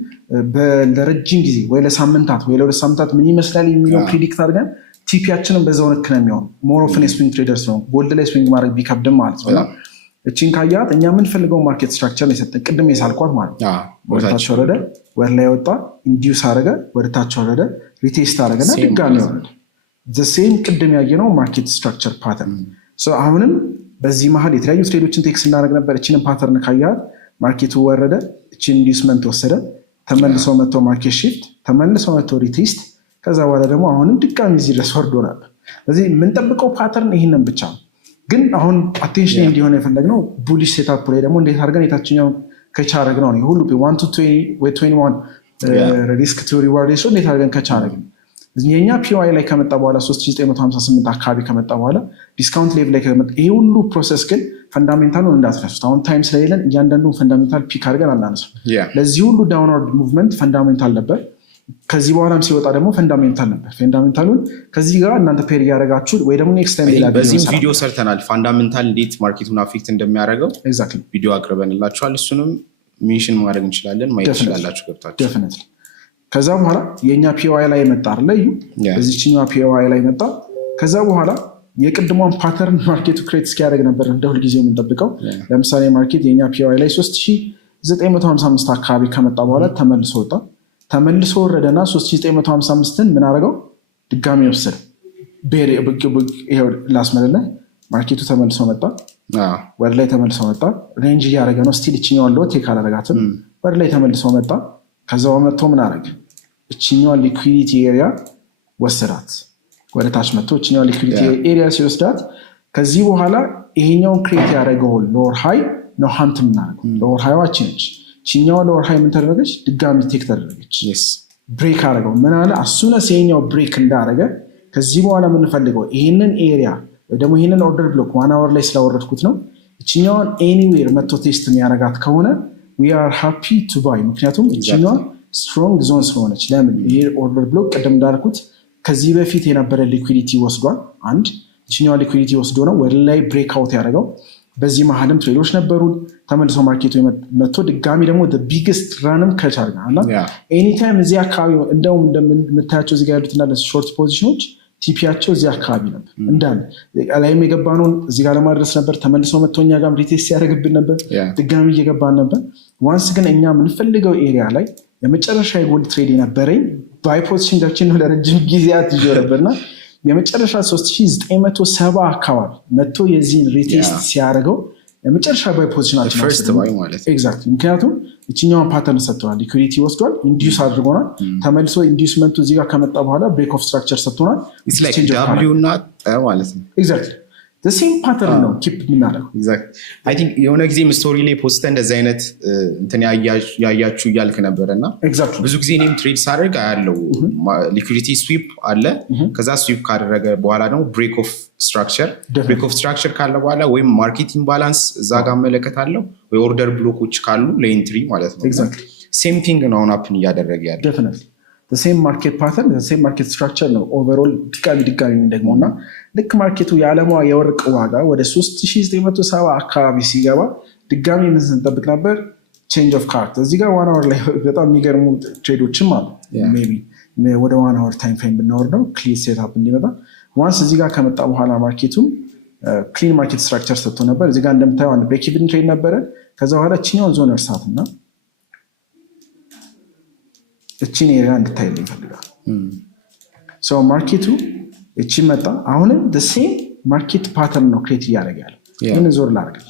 ለረጅም ጊዜ ወይ ለሳምንታት ወይ ለ2 ሳምንታት ምን ይመስላል የሚለው ፕሪዲክት አድርገን ቲፒያችንን በዛው ልክ ነው የሚሆነው። ሞር ኦፍ ስዊንግ ትሬደርስ ነው ጎልድ ላይ ስዊንግ ማድረግ ቢከብድም ማለት ነው። እቺን ካያት እኛ የምንፈልገው ማርኬት ስትራክቸር ነው የሰጠን ቅድም የሳልኳት ማለት ነው። ወደታች ወረደ፣ ወደ ላይ ወጣ፣ ኢንዲዩስ አረገ፣ ወደታች ወረደ፣ ሪቴስት አረገና ድጋሚ ወረደ። ዘሴም ቅድም ያየነው ማርኬት ስትራክቸር ፓተርን። አሁንም በዚህ መሀል የተለያዩ ትሬዶችን ቴክስ እናደረግ ነበር። እችንን ፓተርን ካያት ማርኬቱ ወረደ፣ እችን ኢንዲዩስመንት ወሰደ፣ ተመልሶ መጥቶ ማርኬት ሺፍት፣ ተመልሶ መጥቶ ሪቴስት፣ ከዛ በኋላ ደግሞ አሁንም ድጋሚ እዚህ ድረስ ወርዶ ነበር። ስለዚህ የምንጠብቀው ፓተርን ይህንን ብቻ ነው። ግን አሁን አቴንሽን እንዲሆን የፈለግነው ቡሊሽ ሴታፕ ላይ ደግሞ እንዴት አድርገን የታችኛው ከቻረግ ነው ሁሉ 1-21 ሪስክ ቱ ሪዋርድ ሬሽዮ እንዴት አድርገን ከቻረግ ነው። የኛ ፒዋይ ላይ ከመጣ በኋላ 3958 አካባቢ ከመጣ በኋላ ዲስካውንት ሌቭል ላይ ከመጣ ይሄ ሁሉ ፕሮሰስ ግን ፈንዳሜንታሉን እንዳትረሱት። አሁን ታይም ስለሌለን እያንዳንዱን ፈንዳሜንታል ፒክ አድርገን አናነሳም። ለዚህ ሁሉ ዳውንዋርድ ሙቭመንት ፈንዳሜንታል ነበር። ከዚህ በኋላም ሲወጣ ደግሞ ፈንዳሜንታል ነበር። ፈንዳሜንታሉን ከዚህ ጋር እናንተ ፔር እያደረጋችሁ ወይ ደግሞ ኔክስት ታይም ሌላ በዚህም ቪዲዮ ሰርተናል። ፈንዳሜንታል እንዴት ማርኬቱን አፌክት እንደሚያደርገው ቪዲዮ አቅርበንላችኋል። እሱንም ሜንሽን ማድረግ እንችላለን፣ ማየት ትችላላችሁ ገብታችሁ። ዴፊኒትሊ ከዛ በኋላ የኛ ፒዋይ ላይ መጣ አይደል? በዚህኛው ፒዋይ ላይ መጣ። ከዛ በኋላ የቅድሟን ፓተርን ማርኬቱ ክሬት እስኪያደርግ ነበር እንደ ሁልጊዜው የምንጠብቀው። ለምሳሌ ማርኬት የኛ ፒዋይ ላይ 3955 አካባቢ ከመጣ በኋላ ተመልሶ ወጣ። ተመልሶ ወረደና 3955ን ምን አደረገው? ድጋሚ ወሰደ። ላስመለለ ማርኬቱ ተመልሶ መጣ፣ ወደ ላይ ተመልሶ መጣ። ሬንጅ እያደረገ ነው ስቲል። እችኛዋን ሎ ቴክ አላደረጋትም። ወደ ላይ ተመልሶ መጣ። ከዛው መጥቶ ምን አደረገ? እችኛዋን ሊኩዊዲቲ ኤሪያ ወሰዳት። ወደ ታች መጥቶ እችኛዋን ሊኩዊዲቲ ኤሪያ ሲወስዳት ከዚህ በኋላ ይሄኛውን ክሬት ያደረገውን ሎወር ሃይ ነው ሀንት የምናደርገው። ሎወር ሃይዋች ነች። ችኛዋ ሎወር ሃይ ምን ተደረገች? ድጋሚ ቴክ ተደረገች። ብሬክ አደረገው። ምን አለ? አሱነስ ይሄኛው ብሬክ እንዳደረገ ከዚህ በኋላ የምንፈልገው ይህንን ኤሪያ ወይ ደግሞ ይህንን ኦርደር ብሎክ 1 hour ላይ ስላወረድኩት ነው። እችኛዋን ኤኒዌር መጥቶ ቴስት የሚያደርጋት ከሆነ we are happy to buy። ምክንያቱም እችኛዋ ስትሮንግ ዞን ስለሆነች። ለምን? ይሄ ኦርደር ብሎክ ቅድም እንዳልኩት ከዚህ በፊት የነበረ ሊኩዊዲቲ ወስዷል። አንድ እችኛዋ ሊኩዊዲቲ ወስዶ ነው ወደ ላይ ብሬክ አውት ያደረገው። በዚህ መሀልም ትሬዶች ነበሩ። ተመልሶ ማርኬቱ መጥቶ ድጋሚ ደግሞ ቢግስት ራንም ከቻርጋ እና ኤኒታይም እዚህ አካባቢ እንደውም እንደምታያቸው እዚጋ ያሉት እንዳለ ሾርት ፖዚሽኖች ቲፒያቸው እዚህ አካባቢ ነበር እንዳለ ላይም የገባነውን እዚጋ ለማድረስ ነበር። ተመልሶ መጥቶ እኛ ጋር ሪቴስት ሲያደርግብን ነበር፣ ድጋሚ እየገባን ነበር። ዋንስ ግን እኛ የምንፈልገው ኤሪያ ላይ የመጨረሻ የጎልድ ትሬድ የነበረኝ ባይ ፖዚሽን ገብቼ ነው ለረጅም ጊዜያት ይዞ ነበርና የመጨረሻ 3970 አካባቢ መጥቶ የዚህን ሪቴስት ሲያደርገው የመጨረሻ ባይ ፖዚሽናችን ኤግዛክት። ምክንያቱም እችኛዋን ፓተርን ሰጥተዋል፣ ሊኩዊዲቲ ወስዷል፣ ኢንዲዩስ አድርጎናል። ተመልሶ ኢንዲዩስመንቱ እዚጋ ከመጣ በኋላ ብሬክ ኦፍ ስትራክቸር ሰጥቶናል። ኤግዛክት ሴም ፓተርን ነው ኪፕ የምናደርገው። የሆነ ጊዜም ስቶሪ ላይ ፖስተ እንደዚህ አይነት እንትን ያያችሁ እያልክ ነበረ እና ብዙ ጊዜ እኔም ትሬድ ሳደርግ ያለው ሊኩዊዲቲ ስዊፕ አለ። ከዛ ስዊፕ ካደረገ በኋላ ደግሞ ብሬክ ኦፍ ስትራክቸር ካለ በኋላ ወይም ማርኬት ኢምባላንስ እዛ ጋር መለከታለው ወይ ኦርደር ብሎኮች ካሉ ለኢንትሪ ማለት ነው። ሴም ቲንግ ነው አሁን አፕን እያደረገ ያለ ሴም ማርኬት ፓተርን ሴም ማርኬት ስትራክቸር ነው ኦቨርኦል ድጋሚ ደግሞ እና ልክ ማርኬቱ የዓለሟ የወርቅ ዋጋ ወደ 3970 አካባቢ ሲገባ ድጋሚ ምን ስንጠብቅ ነበር? ቼንጅ ኦፍ ካራክተር። እዚህ ጋር 1 hour ላይ በጣም የሚገርሙ ትሬዶችም አሉ። ሜይ ወደ 1 hour ታይም ፍሬም ብናወርደው ክሊር ሴትአፕ እንዲመጣ ዋንስ እዚህ ጋር ከመጣ በኋላ ማርኬቱ ክሊን ማርኬት ስትራክቸር ሰጥቶ ነበር። እዚህ ጋር እንደምታየው አንድ ብሬክ ኢቭን ትሬድ ነበረ። ከዛ በኋላ እችኛውን ዞን እርሳት እና እቺን ኤሪያ እንድታይልኝ ይፈልጋል። ማርኬቱ እቺ መጣ። አሁንም ሴም ማርኬት ፓተርን ነው ክሬት እያደረገ ያለ። ግን ዞር ላደርግል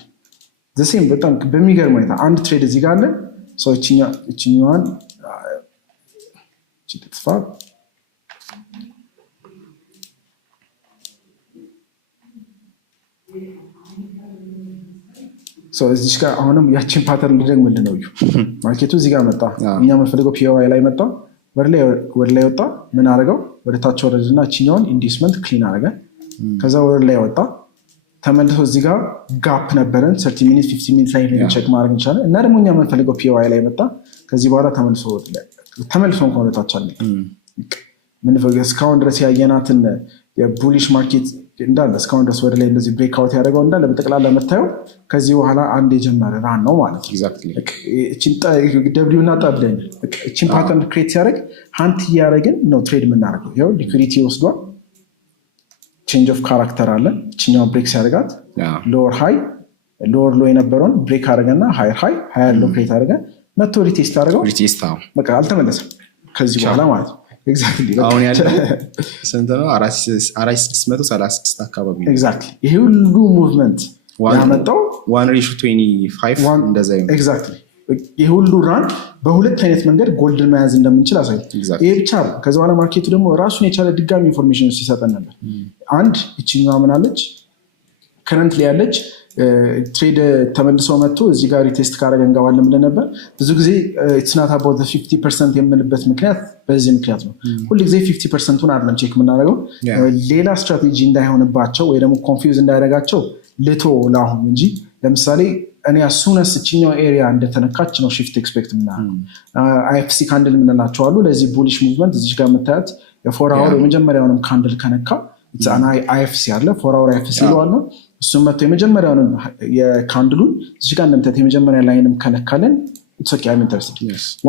ሴም በጣም በሚገርም ሁኔታ አንድ ትሬድ እዚህ ጋር አለ። እችኛዋን ጥፋ እዚህ ጋር አሁንም ያችን ፓተርን ልደግምልህ ነው። ማርኬቱ እዚህ ጋር መጣ። እኛ የምንፈልገው ፒዋይ ላይ መጣ። ወደ ላይ ወጣ። ምን አደረገው? ወደ ታች ወረድና እችኛውን ኢንዲስመንት ክሊን አደረገ። ከዛ ወደ ላይ ወጣ። ተመልሶ እዚህ ጋር ጋፕ ነበረን 30 ሚኒት 50 ሚኒት ላይ ቼክ ማድረግ እንችላለን። እና ደግሞ እኛ የምንፈልገው ፒዋይ ላይ መጣ። ከዚህ በኋላ ተመልሶ ከሆነ ታች አለ። እስካሁን ድረስ ያየናትን የቡሊሽ ማርኬት እንዳለ እስካሁን ድረስ ወደ ላይ እንደዚህ ብሬክአውት ያደረገው እንዳለ በጠቅላላ መታየው ከዚህ በኋላ አንድ የጀመረ ራን ነው ማለት ነው። ደብሊው እና ጠብለን እችን ፓተርን ክሬት ሲያደርግ ሀንት እያደረግን ነው ትሬድ የምናደርገው። ይኸው ሊኩዊዲቲ ወስዷል። ቼንጅ ኦፍ ካራክተር አለ። እችኛው ብሬክ ሲያደርጋት ሎወር ሃይ ሎወር ሎ የነበረውን ብሬክ አድርገና ሃየር ሎ ክሬት አድርገን መቶ ሪቴስት አድርገው በቃ አልተመለሰም ከዚህ በኋላ ማለት ነው። አሁን ያለ ስንት ነው? 4636 አካባቢ ነው። ኤግዛክትሊ ይሄ ሁሉ ሙቭመንት ያመጣው 1:25 እንደዛ ነው። ኤግዛክትሊ ይሄ ሁሉ ራን በሁለት አይነት መንገድ ጎልድን መያዝ እንደምንችል አሳይ። ይሄ ብቻ ከዛ በኋላ ማርኬቱ ደግሞ ራሱን የቻለ ድጋሚ ኢንፎርሜሽን ሲሰጠን ነበር። አንድ እቺኛዋ ምን አለች? ከረንት ላይ ያለች ትሬድ ተመልሰው መጥቶ እዚህ ጋር ሪቴስት ካረገ እንገባለን ብለን ነበር። ብዙ ጊዜ it's not about the 50% የምንልበት ምክንያት በዚህ ምክንያት ነው። ሁሉ ጊዜ 50%ን አይደለም ቼክ የምናደርገው ሌላ ስትራቴጂ እንዳይሆንባቸው ወይ ደግሞ ኮንፊውዝ እንዳያደርጋቸው ልቶ ለአሁን እንጂ ለምሳሌ እኔ አሱነስ እችኛው ኤሪያ እንደተነካች ነው ሽፍት ኤክስፔክት ምናምን IFC ካንድል የምንላቸው አሉ። ለዚህ ቡሊሽ ሙቭመንት እዚህ ጋር የምታያት የፎር አወር የመጀመሪያውንም ካንድል ከነካ IFC አለ 4 አወር IFC ይለዋል ነው። እሱም መጥቶ የመጀመሪያውን የካንድሉን እዚህ ጋር እንደምታዩት የመጀመሪያ ላይንም ከነካለን it's okay I'm interested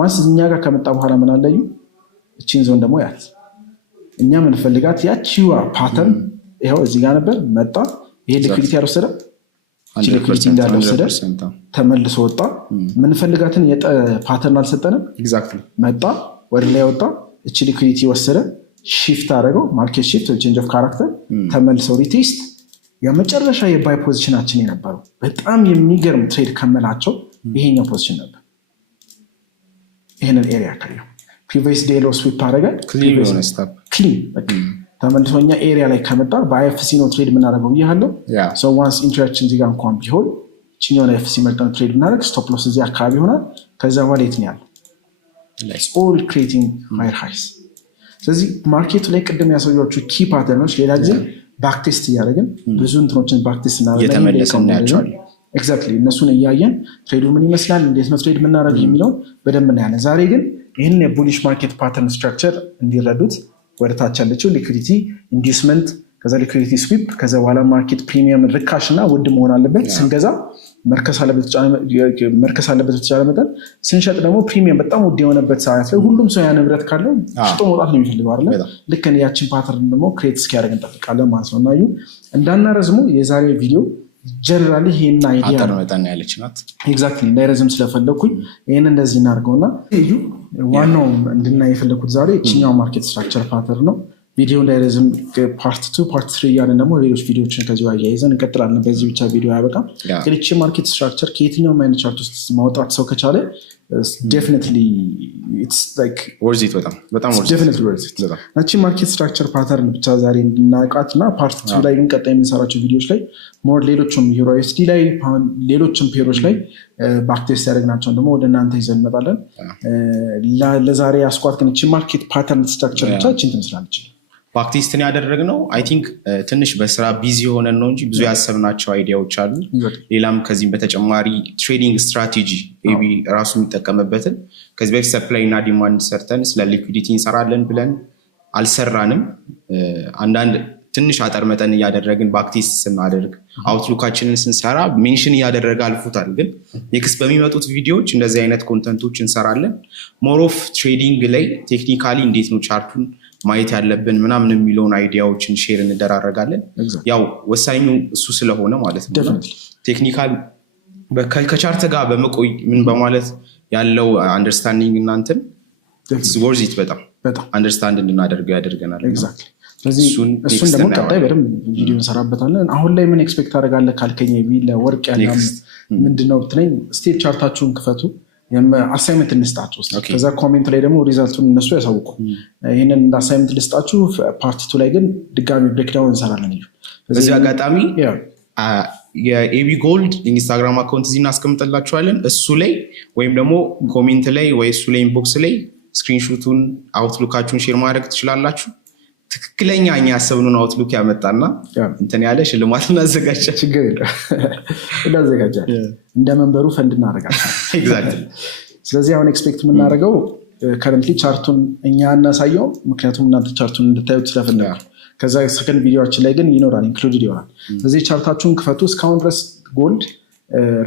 once እኛ ጋር ከመጣ በኋላ ምን አለዩ እቺን ዞን ደግሞ ያት እኛ ምን ፈልጋት ያቺዋ ፓተርን ይሄው እዚህ ጋር ነበር መጣ። ይሄ ሊኩዊዲቲ ያልወሰደ ሊኩዊዲቲ እንዳልወሰደ ተመልሶ ወጣ። ምን ፈልጋትን ፓተርን አልሰጠንም። ኤግዛክትሊ መጣ ወደ ላይ ወጣ። እቺ ሊኩዊዲቲ ወሰደ shift አደረገው ማርኬት shift change of character ተመልሰው ሪቴስት የመጨረሻ የባይ ፖዚሽናችን የነበረው በጣም የሚገርም ትሬድ ከመላቸው ይሄኛው ፖዚሽን ነበር። ይሄንን ኤሪያ ካየው previous day low sweep አደረገ clean ተመልሶኛ ኤሪያ ላይ ከመጣ በአይኤፍሲ ነው ትሬድ የምናደርገው ብያለሁ። so once ኢንትራክሽን እዚህ ጋር እንኳን ቢሆን እቺኛው አይኤፍሲ መርጠን ትሬድ እናደርግ ስቶፕ ሎስ እዚህ አካባቢ ይሆናል። ከዛ በኋላ የት ነው ያለው? It's all creating higher highs። ስለዚህ ማርኬቱ ላይ ቅድም ያሳያችሁ ኪ ፓተርኖች ሌላ ጊዜ ባክቴስት እያደረግን ብዙ እንትኖችን ባክቴስት እናደርጋለን። ኤግዛክትሊ እነሱን እያየን ትሬዱ ምን ይመስላል እንዴት ነው ትሬድ የምናደርግ የሚለውን በደንብ እናያለን። ዛሬ ግን ይህን የቡሊሽ ማርኬት ፓተርን ስትራክቸር እንዲረዱት ወደታች ያለችው ሊኩዊዲቲ ኢንዲስመንት ከዛ ሊኩዊዲቲ ስዊፕ ከዛ በኋላ ማርኬት ፕሪሚየም ርካሽ እና ውድ መሆን አለበት ስንገዛ መርከስ አለበት በተቻለ መጠን ስንሸጥ ደግሞ ፕሪሚየም በጣም ውድ የሆነበት ሰዓት ላይ ሁሉም ሰው ያ ንብረት ካለው ሽጦ መውጣት ነው የሚፈልገው አይደል? ልክ ያችን ፓተርን ደግሞ ክሬት እስኪያደርግ እንጠብቃለን ማለት ነው። እና እንዳናረዝሙ የዛሬ ቪዲዮ ጀነራሊ ይሄና አይዲያ መጠን ያለች ናት። ኤግዛክትሊ እንዳይረዝም ስለፈለኩኝ ይሄን እንደዚህ እናድርገውና ዋናው እንድናይ የፈለኩት ዛሬ እቺኛው ማርኬት ስትራክቸር ፓተርን ነው። ቪዲዮ እንዳይረዝም ፓርት 2 ፓርት 3 እያለን ደግሞ ሌሎች ቪዲዮዎችን ከዚህ ጋር ያይዘን እንቀጥላለን። በዚህ ብቻ ቪዲዮ አያበቃም። እቺ ማርኬት ስትራክቸር ከየትኛው ማይነት ቻርት ውስጥ ማውጣት ሰው ከቻለ definitely it's like worth it በጣም definitely worth it። እቺ ማርኬት ስትራክቸር ፓተርን ብቻ ዛሬ እንድናውቃትና ፓርት 2 ላይ ግን ቀጣይ የምንሰራቸው ቪዲዮዎች ላይ ሞር ሌሎችም ዩሮኤስዲ ላይ ሌሎችም ፔሮች ላይ ባክቴስት ያደረግናቸውን ደግሞ ወደ እናንተ ይዘን እንመጣለን። ለዛሬ አስኳት ግን እቺ ማርኬት ፓተርን ስትራክቸር ብቻ እቺን ትመስላለች። ባክቴስትን ያደረግነው አይ ቲንክ ትንሽ በስራ ቢዚ ሆነን ነው እንጂ ብዙ ያሰብናቸው አይዲያዎች አሉ። ሌላም ከዚህም በተጨማሪ ትሬዲንግ ስትራቴጂ ኤቢ ራሱ የሚጠቀምበትን ከዚህ በፊት ሰፕላይ እና ዲማንድ ሰርተን ስለ ሊኩዊዲቲ እንሰራለን ብለን አልሰራንም። አንዳንድ ትንሽ አጠር መጠን እያደረግን ባክቴስት ስናደርግ አውትሉካችንን ስንሰራ ሜንሽን እያደረገ አልፉታል። ግን ኔክስት በሚመጡት ቪዲዮዎች እንደዚህ አይነት ኮንተንቶች እንሰራለን። ሞር ኦፍ ትሬዲንግ ላይ ቴክኒካሊ እንዴት ነው ቻርቱን ማየት ያለብን ምናምን የሚለውን አይዲያዎችን ሼር እንደራረጋለን። ያው ወሳኙ እሱ ስለሆነ ማለት ነው። ቴክኒካል ከቻርት ጋር በመቆይ ምን በማለት ያለው አንደርስታንዲንግ እናንተን worth it በጣም አንደርስታንድ እንድናደርገው ያደርገናል። ስለዚህ እሱን ደግሞ ቀጣይ በደንብ ቪዲዮ እንሰራበታለን። አሁን ላይ ምን ኤክስፔክት አደርጋለህ ካልከኝ ለወርቅ ያለ ምንድነው ብትለኝ ስቴት ቻርታችሁን ክፈቱ አሳይመንት እንስጣችሁ። ከዛ ኮሜንት ላይ ደግሞ ሪዛልቱን እነሱ ያሳውቁ። ይህንን እንደ አሳይመንት ልስጣችሁ። ፓርት 2 ላይ ግን ድጋሚ ብሬክዳውን እንሰራለን። በዚህ አጋጣሚ የኤቢ ጎልድ ኢንስታግራም አካውንት እዚህ እናስቀምጥላችኋለን። እሱ ላይ ወይም ደግሞ ኮሜንት ላይ ወይ እሱ ላይ ኢንቦክስ ላይ ስክሪንሾቱን አውትሉካችሁን ሼር ማድረግ ትችላላችሁ። ትክክለኛ እኛ ያሰብነውን አውትሉክ ያመጣና እንትን ያለ ሽልማት እናዘጋጃለን። ችግር እናዘጋጃለን። እንደ መንበሩ ፈንድ እናደርጋለን። ስለዚህ አሁን ኤክስፔክት የምናደርገው ከረንትሊ ቻርቱን እኛ እናሳየው፣ ምክንያቱም እናንተ ቻርቱን እንድታዩት ስለፈለጉ። ከዛ ሰከንድ ቪዲዮችን ላይ ግን ይኖራል ኢንክሉድድ ይሆናል። ስለዚህ ቻርታችሁን ክፈቱ። እስካሁን ድረስ ጎልድ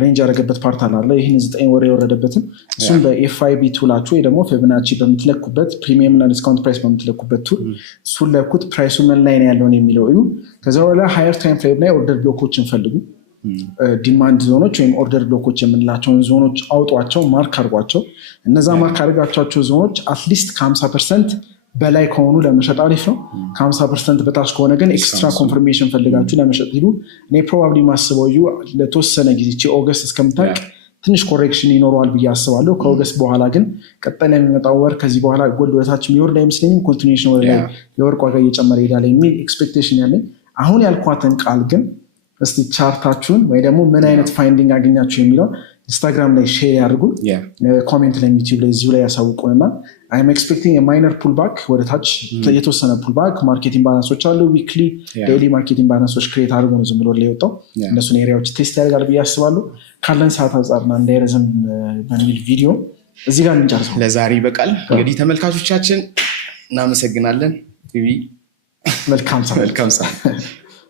ሬንጅ ያደረገበት ፓርት አለ። ይህን 9 ወር የወረደበትን እሱም በኤፍአይቢ ቱላችሁ ወይ ደግሞ ፊቦናቺ በምትለኩበት ፕሪሚየም እና ዲስካውንት ፕራይስ በምትለኩበት ቱል እሱን ለኩት። ፕራይሱ ምን ላይ ነው ያለውን የሚለው እዩ። ከዛ በኋላ ሃየር ታይም ፍሬም ላይ ኦርደር ብሎኮችን ፈልጉ። ዲማንድ ዞኖች ወይም ኦርደር ብሎኮች የምንላቸውን ዞኖች አውጧቸው፣ ማርክ አድርጓቸው። እነዛ ማርክ አድርጋቸው ዞኖች አትሊስት ከ50% በላይ ከሆኑ ለመሸጥ አሪፍ ነው። ከ50% በታች ከሆነ ግን ኤክስትራ ኮንፈርሜሽን ፈልጋችሁ ለመሸጥ ሂዱ። እኔ ፕሮባብሊ ማስበው ለተወሰነ ጊዜ ኦገስት እስከምታውቅ ትንሽ ኮሬክሽን ይኖረዋል ብዬ አስባለሁ። ከኦገስት በኋላ ግን ቀጣይ የሚመጣው ወር ከዚህ በኋላ ጎልድ ወደታች የሚወርድ አይመስለኝም። ኮንቲኒዌሽን ወደ ላይ የወርቅ ዋጋ እየጨመረ ይሄዳል የሚል ኤክስፔክቴሽን ያለኝ። አሁን ያልኳትን ቃል ግን እስቲ ቻርታችሁን ወይ ደግሞ ምን አይነት ፋይንዲንግ አገኛችሁ የሚለው ኢንስታግራም ላይ ሼር ያድርጉ፣ ኮሜንት ላይ ዩቲዩብ ላይ እዚሁ ላይ ያሳውቁንና አይም ኤክስፔክቲንግ የማይነር ፑልባክ ወደታች የተወሰነ ፑልባክ። ማርኬቲንግ ባላንሶች አሉ፣ ዊክሊ ዴይሊ ማርኬቲንግ ባላንሶች ክሬት አድርጎ ነው ዝም ብሎ ላይ የወጣው። እነሱን ኤሪያዎች ቴስት ያደርጋል ብዬ አስባለሁ። ካለን ሰዓት አንጻርና እንዳይረዝም በሚል ቪዲዮ እዚህ ጋር እንጨርሰው። ለዛሬ ይበቃል። እንግዲህ ተመልካቾቻችን እናመሰግናለን። መልካም ሰዓት።